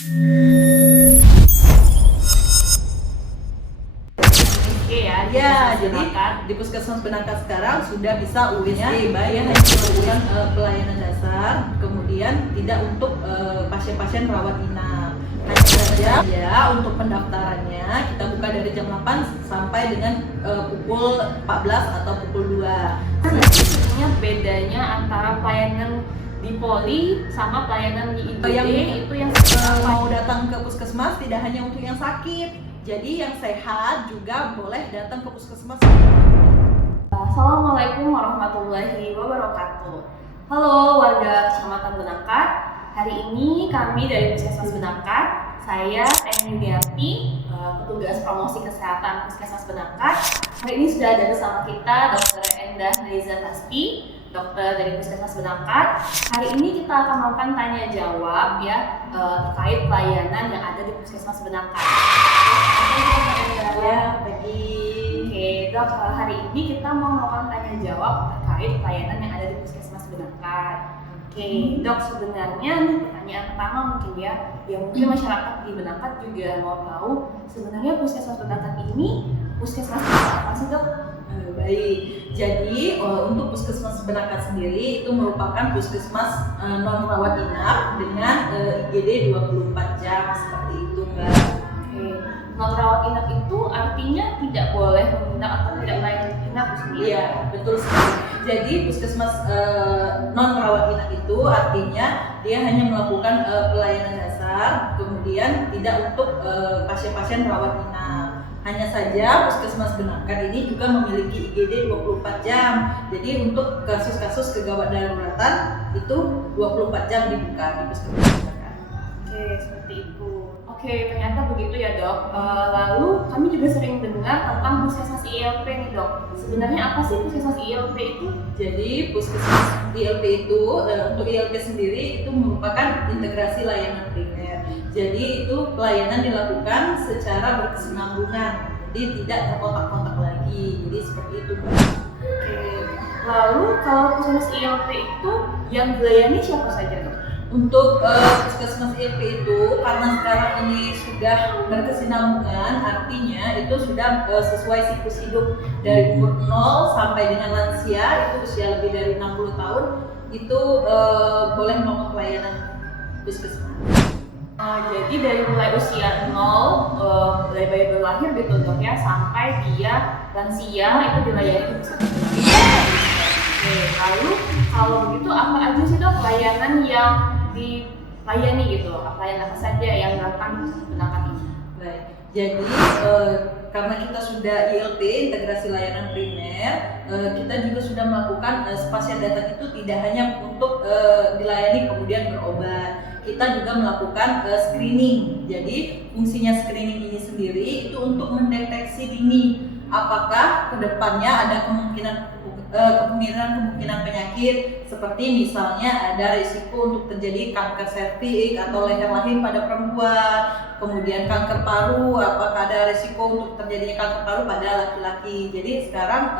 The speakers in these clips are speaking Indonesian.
Ya, jadi di Puskesmas Benangkat sekarang sudah bisa USG, baik hanya melakukan pelayanan dasar, kemudian tidak untuk pasien-pasien rawat inap. Hanya saja ya untuk pendaftarannya kita buka dari jam 8 sampai dengan pukul 14 atau pukul 2. Sebenarnya bedanya antara pelayanan di Poli sama pelayanan di IGD itu yang mau datang ke puskesmas tidak hanya untuk yang sakit, jadi yang sehat juga boleh datang ke puskesmas. Assalamualaikum warahmatullahi wabarakatuh. Halo warga Kecamatan Benangkat. Hari ini kami dari Puskesmas Benangkat, saya Teh Yulianti, petugas promosi kesehatan Puskesmas Benangkat. Hari ini sudah ada bersama kita Dr. Endah Naiza Taspi, dokter dari Puskesmas Benangkat. Hari ini kita akan melakukan tanya jawab ya terkait pelayanan yang ada di Puskesmas Benangkat. Ya, pagi. Oke, dok, hari ini kita mau melakukan tanya jawab terkait pelayanan yang ada di Puskesmas Benangkat. Oke, dok, sebenarnya nih pertanyaan pertama mungkin ya, yang mungkin masyarakat di Benangkat juga mau tahu sebenarnya Puskesmas Benangkat ini puskesmas apa sih, dok? Baik, jadi untuk Puskesmas Benangkat sendiri itu merupakan puskesmas non rawat inap dengan IGD 24 jam seperti itu, Mbak. Oke, non rawat inap itu artinya tidak boleh menginap atau tidak melayani inap sendiri? Iya, betul sekali. Jadi puskesmas non rawat inap itu artinya dia hanya melakukan pelayanan dasar, kemudian tidak untuk pasien-pasien rawat inap. Hanya saja Puskesmas Benangkat ini juga memiliki IGD 24 jam. Jadi untuk kasus-kasus kegawat daruratan itu 24 jam dibuka di Puskesmas Benangkat. Oke, seperti itu. Oke, ternyata begitu ya, dok. Lalu kami juga sering dengar tentang Puskesmas ILP nih, dok. Sebenarnya apa sih Puskesmas ILP itu? Jadi Puskesmas ILP itu untuk ILP sendiri itu merupakan integrasi layanan primer. Jadi itu pelayanan dilakukan secara berkesinambungan, jadi tidak terkotak-kotak lagi. Jadi seperti itu, Mbak. Oke. Lalu kalau Puskesmas ILP itu yang dilayani siapa saja, dok? Untuk Puskesmas ILP itu karena sekarang ini sudah berkesinambungan, artinya itu sudah sesuai siklus hidup dari umur 0 sampai dengan lansia, itu usia lebih dari 60 tahun itu boleh melakukan pelayanan puskesmas. Jadi dari mulai usia 0, dari bayi baru lahir gitu, dok ya, sampai dia lansia itu dilayani di Puskesmas. Oke, lalu kalau begitu apa aja sih, dok, layanan yang dilayani gitu, pelayanan apa saja yang dilakukan di Puskesmas Benangkat ini? Baik, jadi karena kita sudah ILP, integrasi layanan primer, kita juga sudah melakukan pasien datang itu tidak hanya untuk dilayani kemudian berobat. Kita juga melakukan screening. Jadi fungsinya screening ini sendiri itu untuk mendeteksi dini apakah kedepannya ada kemungkinan penyakit seperti misalnya ada risiko untuk terjadi kanker serviks atau leher rahim pada perempuan, kemudian kanker paru, apakah ada risiko untuk terjadinya kanker paru pada laki-laki. Jadi sekarang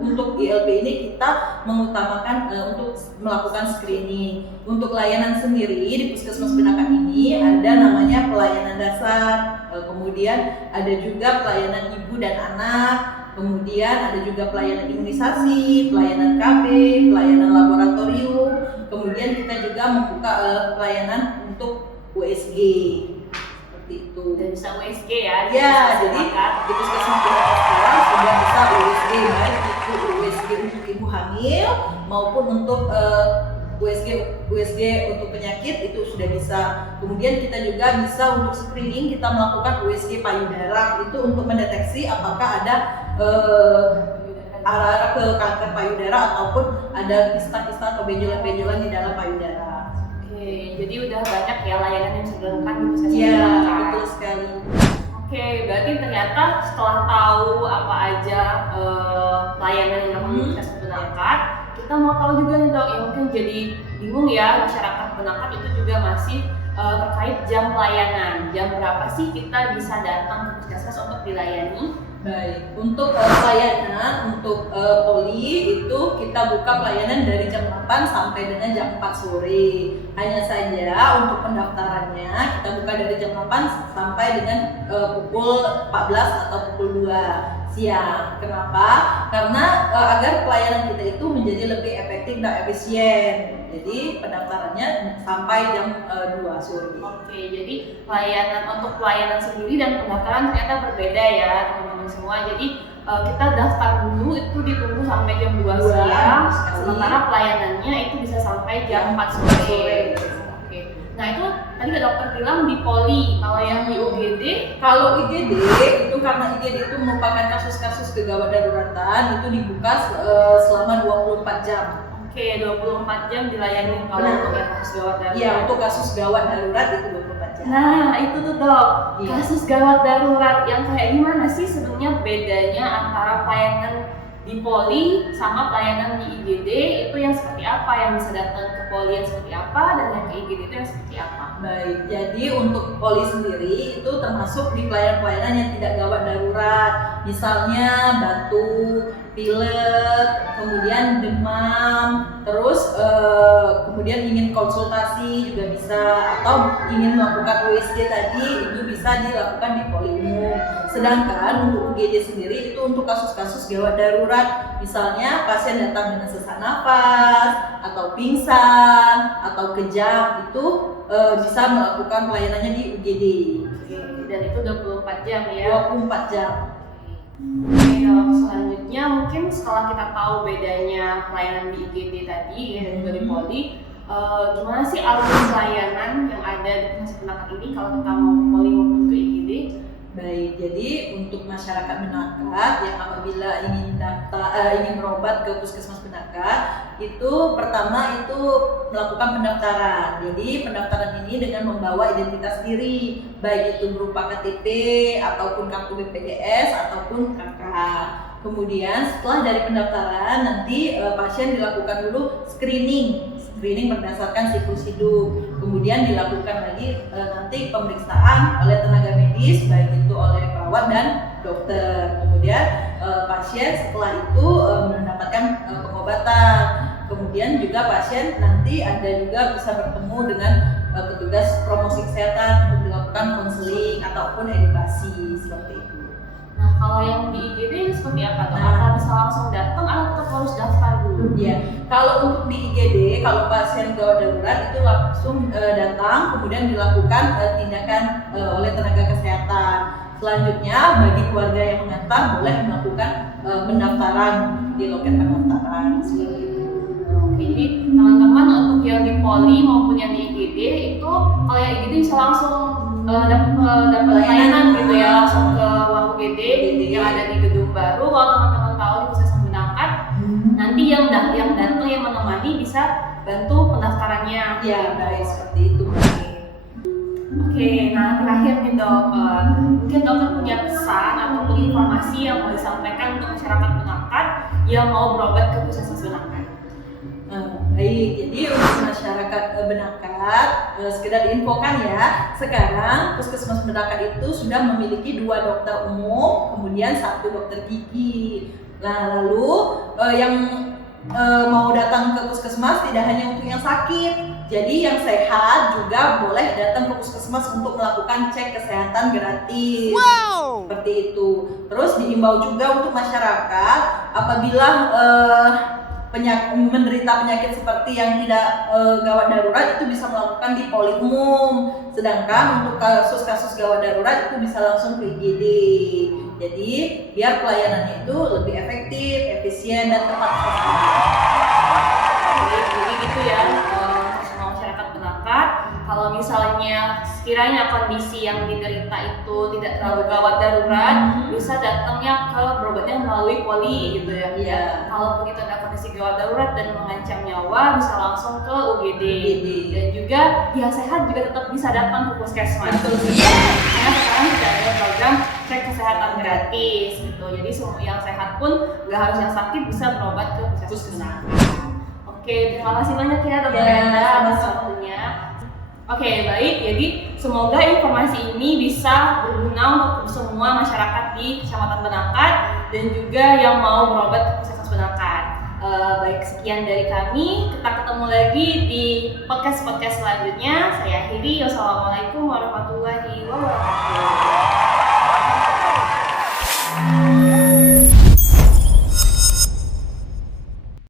untuk ILP ini kita mengutamakan untuk melakukan screening. Untuk layanan sendiri di Puskesmas Benangkat ini ada namanya pelayanan dasar, kemudian ada juga pelayanan ibu dan anak, kemudian ada juga pelayanan imunisasi, pelayanan KB, pelayanan laboratorium, kemudian kita juga membuka pelayanan untuk USG seperti itu. Dan bisa USG ya? Ya, jadi di Puskesmas Benangkat sekarang sudah bisa USG, baik itu USG untuk ibu hamil maupun untuk USG untuk penyakit itu sudah bisa. Kemudian kita juga bisa untuk screening, kita melakukan USG payudara itu untuk mendeteksi apakah ada arah ke kanker payudara ataupun ada kista-kista atau benjolan-benjolan di dalam payudara. Oke, jadi udah banyak ya layanan yang sudah dilakukan di Puskesmas Iya, Benangkat. betul sekali. Oke, berarti ternyata setelah tahu apa aja pelayanan yang dilakukan di Puskesmas Benangkat, kita mau tahu juga nih, dok, yang mungkin jadi bingung ya masyarakat Benangkat itu juga masih terkait jam pelayanan. Jam berapa sih kita bisa datang ke puskesmas untuk dilayani? Baik, untuk pelayanan untuk poli itu kita buka pelayanan dari jam 8 sampai dengan jam 4 sore. Hanya saja untuk pendaftarannya kita buka dari jam 8 sampai dengan pukul 14 atau pukul 2 siang. Kenapa? Karena agar pelayanan kita itu menjadi lebih efektif dan efisien. Jadi pendaftarannya sampai jam 2 sore. Oke, jadi untuk pelayanan sendiri dan pendaftaran ternyata berbeda ya teman-teman semua. Jadi kita daftar dulu itu ditunggu sampai jam 2 siang, sementara pelayanannya itu bisa sampai jam 4 sore. Oke. Nah itu tadi dokter bilang di poli, kalau yang di UGD? Kalau IGD itu karena IGD itu merupakan kasus-kasus kegawat daruratan itu dibuka selama 24 jam. Oke, 24 jam dilayani kalau untuk kasus gawat darurat. Iya, untuk kasus gawat darurat itu 24 jam. Nah, itu tuh dok, Iya. kasus gawat darurat yang kayak gimana sih sebenarnya bedanya antara pelayanan di poli sama pelayanan di IGD itu yang seperti apa, yang bisa datang ke poli yang seperti apa dan yang ke IGD itu yang seperti apa? Baik, jadi untuk poli sendiri itu termasuk di pelayanan-pelayanan yang tidak gawat darurat, misalnya batuk, pilek, kemudian demam, terus kemudian ingin konsultasi juga bisa, atau ingin melakukan USG tadi itu bisa dilakukan di poli umum. Sedangkan untuk UGD sendiri itu untuk kasus-kasus gawat darurat, misalnya pasien datang dengan sesak nafas atau pingsan atau kejang itu bisa melakukan pelayanannya di UGD. Dan itu 24 jam ya? 24 jam. Oke, dok, selanjutnya mungkin setelah kita tahu bedanya pelayanan di IGD tadi ya, dan juga di poli, gimana sih alur pelayanan yang ada di Puskesmas Benakat ini kalau kita mau ke poli maupun ke IGD? Baik, jadi untuk masyarakat Benakat yang apabila ingin berobat ke Puskesmas Benakat, itu pertama itu melakukan pendaftaran. Jadi pendaftaran ini dengan membawa identitas diri, baik itu berupa KTP ataupun kartu BPJS ataupun KK. Kemudian setelah dari pendaftaran nanti pasien dilakukan dulu screening berdasarkan siklus hidup. Kemudian dilakukan lagi nanti pemeriksaan oleh tenaga medis, baik itu oleh perawat dan dokter. Kemudian pasien setelah itu mendapatkan pengobatan. Kemudian juga pasien nanti ada juga bisa bertemu dengan petugas promosi kesehatan untuk dilakukan konseling ataupun edukasi seperti itu. Nah, kalau yang di IGD ini seperti apa dok? Apakah bisa langsung datang atau tetap harus daftar dulu? Iya, kalau untuk di IGD, kalau pasien gawat darurat itu langsung datang, kemudian dilakukan tindakan oleh tenaga kesehatan. Selanjutnya, bagi keluarga yang mengantar boleh melakukan pendaftaran di loket pendaftaran. Seperti itu. Oke, jadi teman-teman untuk yang di poli maupun yang di IGD itu kalau yang IGD bisa langsung dapat layanan gitu ya, langsung ke ruang UGD yang ada di gedung baru. Kalau teman-teman tahu di Puskesmas Benakat, nanti yang datang yang menemani bisa bantu pendaftarannya. Ya, baik seperti itu. Oke, nah terakhir nih dok, mungkin dokter punya pesan ataupun informasi yang mau disampaikan untuk masyarakat Benakat yang mau berobat ke Puskesmas Benakat. Baik, jadi untuk masyarakat Benakat, sekedar diinfokan ya, sekarang Puskesmas Benakat itu sudah memiliki 2 dokter umum, kemudian 1 dokter gigi. Nah, lalu yang mau datang ke Puskesmas tidak hanya untuk yang sakit, jadi yang sehat juga boleh datang ke Puskesmas untuk melakukan cek kesehatan gratis. Wow. Seperti itu. Terus diimbau juga untuk masyarakat apabila menderita penyakit seperti yang tidak gawat darurat itu bisa melakukan di poli umum, sedangkan untuk kasus-kasus gawat darurat itu bisa langsung ke IGD. Jadi biar pelayanannya itu lebih efektif, efisien dan tepat sasaran. Jadi gitu ya, masyarakat Benakat, kalau misalnya sekiranya kondisi yang diderita itu tidak terlalu gawat darurat, bisa datangnya ke berobatnya melalui poli gitu ya. Iya. Kalau begitu ada kondisi gawat darurat dan mengancam nyawa, bisa langsung ke UGD. Dan juga yang sehat juga tetap bisa datang ke Puskesmas. Karena sekarang sudah ada program cek kesehatan gratis gitu. Jadi semua yang sehat pun nggak harus yang sakit bisa berobat ke Puskesmas. Oke, terima kasih banyak ya dokter Enda atas waktunya. Oke, baik. Jadi semoga informasi ini bisa berguna untuk semua masyarakat di Kecamatan Benangkat dan juga yang mau berobat ke Puskesmas Benangkat. Baik, sekian dari kami. Kita ketemu lagi di podcast selanjutnya. Saya akhiri. Wassalamualaikum warahmatullahi wabarakatuh.